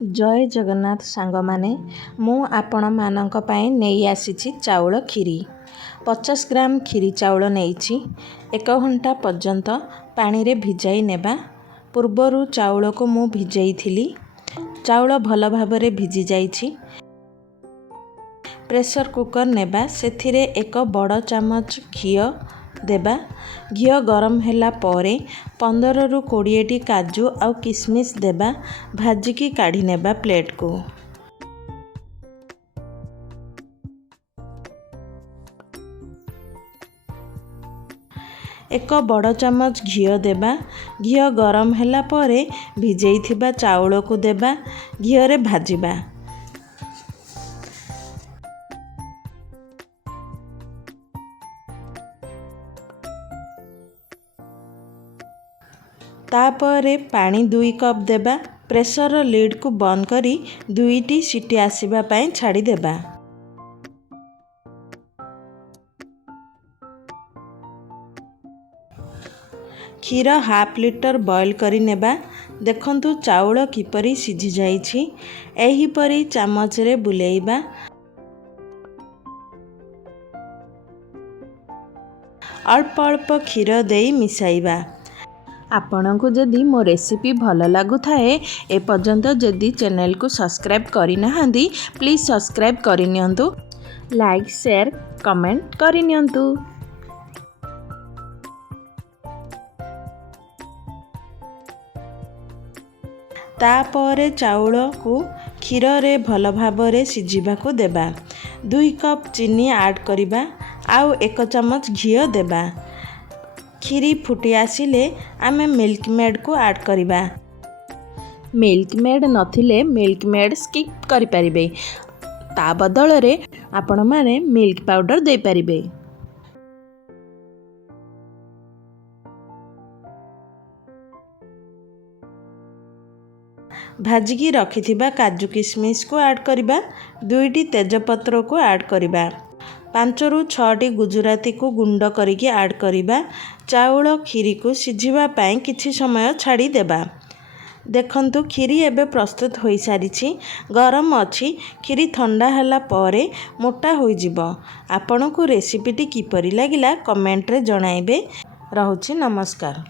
जय जगन्नाथ सांग माने मु आपण मानक पई नहीं आसीछि चाउल खीरी 50 ग्राम खीरी चाउल नहीं 1 घंटा पर्यंत पानी रे भिजाई नेबा। पूर्वरु चाउल को मु भिजई थिली। चाउल भल भाबरे भिजी जाइछि। प्रेशर कुकर नेबा सेथिरे 1 बड़ चामच घी देबा। घी गरम होला परे 15 रु 20 टी काजू आउ किशमिश देबा। भाजिकी काढ़ी नेबा प्लेट को। एक बड़ चामच घी देबा। घी गरम होला परे भिजई थिबा चाउल को देबा। घी रे भाजिबा। तापरे पानी 2 कप देबा। प्रेशर लीड को बंद करी 2टी सीटी आसीबा पई छाड़ी देबा। क्षीर हाफ लिटर बॉईल करी नेबा। देखंतु चाउल किपरि सिझी जाइछि। एही परी चामच रे बुलेइबा। अल्प अल्प क्षीर देई मिसाइबा। आपनको जदि मो रेसिपी भल लागु थाए ए पर्यंत जदि चैनल को सब्सक्राइब करि नहांदी प्लीज सब्सक्राइब करि नियंतु। लाइक शेयर कमेंट करि नियंतु। तापरे चाउल को क्षीर रे भल भाबरे सिझिबा को देबा। 2 कप चीनी ऐड करिबा आउ 1 चमच घी देबा। खीरी फुटी आसिले आमे मिल्क मेड को ऐड करिबा। मिल्क मेड नथिले मिल्क मेड स्किप करि परिबे। ता बदल रे आपण माने मिल्क पाउडर दे परिबे। भाजिकी रखिथिबा काजू किशमिश को ऐड करिबा। 2टी तेजपत्र को ऐड करिबा। 5 रु 6टी गुजराती को गुंड करिके ऐड करिबा। चाउल खीरी को सिझिबा पई किछि समय छाड़ी देबा। देखंतु खीरी एबे प्रस्तुत होई सारिछि। गरम अछि। खीरी ठंडा हला परे मोटा होई जिवो। आपनको रेसिपीटी किपरि लागिला कमेंट रे जणाइबे। रहुछि नमस्कार।